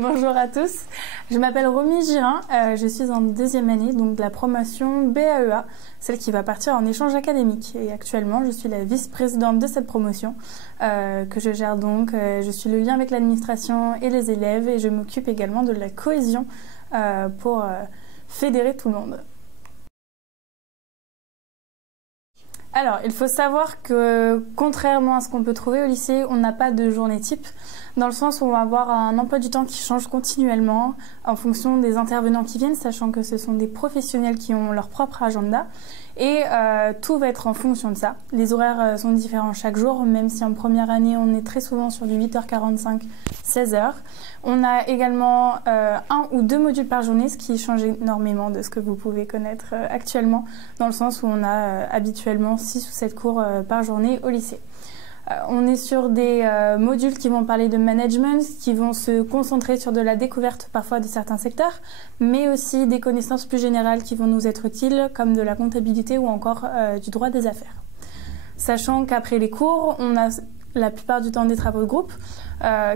Bonjour à tous, je m'appelle Romy Girin, je suis en deuxième année donc de la promotion BAEA, celle qui va partir en échange académique. Et actuellement, je suis la vice-présidente de cette promotion que je gère donc. Je suis le lien avec l'administration et les élèves et je m'occupe également de la cohésion pour fédérer tout le monde. Alors, il faut savoir que, contrairement à ce qu'on peut trouver au lycée, on n'a pas de journée type, dans le sens où on va avoir un emploi du temps qui change continuellement en fonction des intervenants qui viennent, sachant que ce sont des professionnels qui ont leur propre agenda, et tout va être en fonction de ça. Les horaires sont différents chaque jour, même si en première année, on est très souvent sur du 8h45, 16h. On a également 1 ou 2 modules par journée, ce qui change énormément de ce que vous pouvez connaître actuellement, dans le sens où on a habituellement 6 ou 7 cours par journée au lycée. On est sur des modules qui vont parler de management, qui vont se concentrer sur de la découverte parfois de certains secteurs, mais aussi des connaissances plus générales qui vont nous être utiles, comme de la comptabilité ou encore du droit des affaires. Sachant qu'après les cours, on a la plupart du temps des travaux de groupe,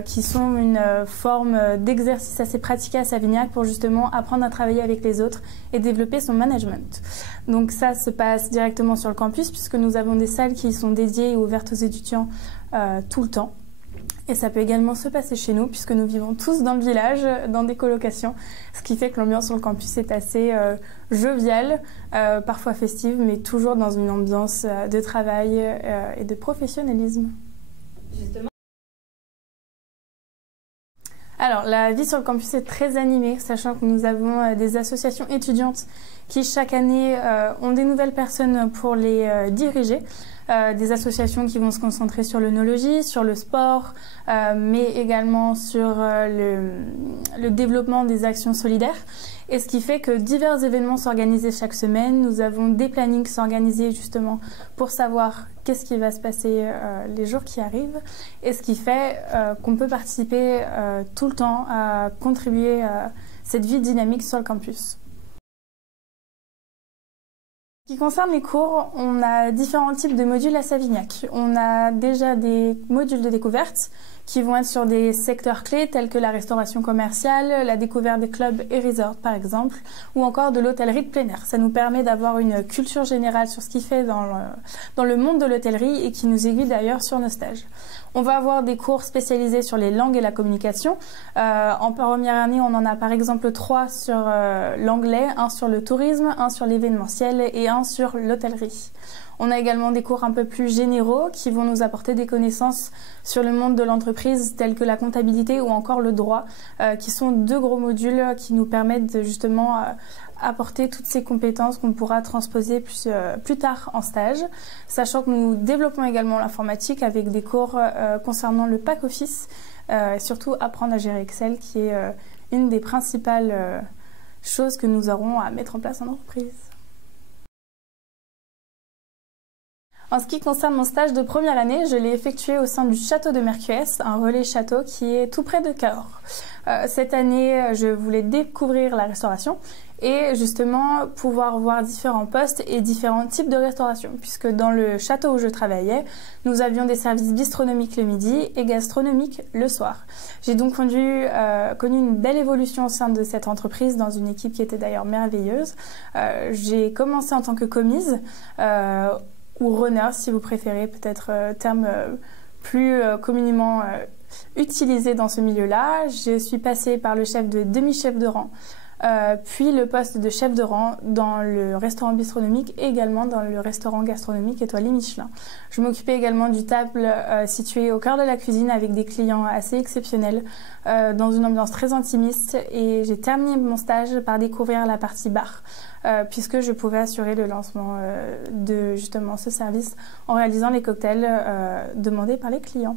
qui sont une forme d'exercice assez pratiqué à Savignac pour justement apprendre à travailler avec les autres et développer son management. Donc ça se passe directement sur le campus puisque nous avons des salles qui sont dédiées et ouvertes aux étudiants tout le temps. Et ça peut également se passer chez nous puisque nous vivons tous dans le village, dans des colocations, ce qui fait que l'ambiance sur le campus est assez joviale, parfois festive, mais toujours dans une ambiance de travail et de professionnalisme. Justement. Alors, la vie sur le campus est très animée, sachant que nous avons des associations étudiantes qui, chaque année, ont des nouvelles personnes pour les diriger. Des associations qui vont se concentrer sur l'œnologie, sur le sport, mais également sur le développement des actions solidaires. Et ce qui fait que divers événements s'organisent chaque semaine. Nous avons des plannings s'organiser justement pour savoir qu'est-ce qui va se passer les jours qui arrivent. Et ce qui fait qu'on peut participer tout le temps à contribuer à cette vie dynamique sur le campus. En ce qui concerne les cours, on a différents types de modules à Savignac. On a déjà des modules de découverte qui vont être sur des secteurs clés tels que la restauration commerciale, la découverte des clubs et resorts par exemple, ou encore de l'hôtellerie de plein air. Ça nous permet d'avoir une culture générale sur ce qui fait dans le monde de l'hôtellerie et qui nous aiguille d'ailleurs sur nos stages. On va avoir des cours spécialisés sur les langues et la communication. En première année, on en a par exemple 3 sur l'anglais, 1 sur le tourisme, 1 sur l'événementiel et 1 sur l'hôtellerie. On a également des cours un peu plus généraux qui vont nous apporter des connaissances sur le monde de l'entreprise telles que la comptabilité ou encore le droit, qui sont 2 gros modules qui nous permettent de justement apporter toutes ces compétences qu'on pourra transposer plus tard en stage, sachant que nous développons également l'informatique avec des cours concernant le pack office, surtout apprendre à gérer Excel qui est une des principales choses que nous aurons à mettre en place en entreprise. En ce qui concerne mon stage de première année, je l'ai effectué au sein du château de Mercuès, un relais château qui est tout près de Cahors. Cette année, je voulais découvrir la restauration et justement pouvoir voir différents postes et différents types de restauration, puisque dans le château où je travaillais, nous avions des services bistronomiques le midi et gastronomiques le soir. J'ai donc connu une belle évolution au sein de cette entreprise, dans une équipe qui était d'ailleurs merveilleuse. J'ai commencé en tant que commise, ou runner si vous préférez, peut-être terme plus communément utilisé dans ce milieu-là. Je suis passée par le chef de demi-chef de rang, puis le poste de chef de rang dans le restaurant bistronomique et également dans le restaurant gastronomique étoilé Michelin. Je m'occupais également du table situé au cœur de la cuisine avec des clients assez exceptionnels, dans une ambiance très intimiste, et j'ai terminé mon stage par découvrir la partie bar, puisque je pouvais assurer le lancement de justement ce service en réalisant les cocktails demandés par les clients.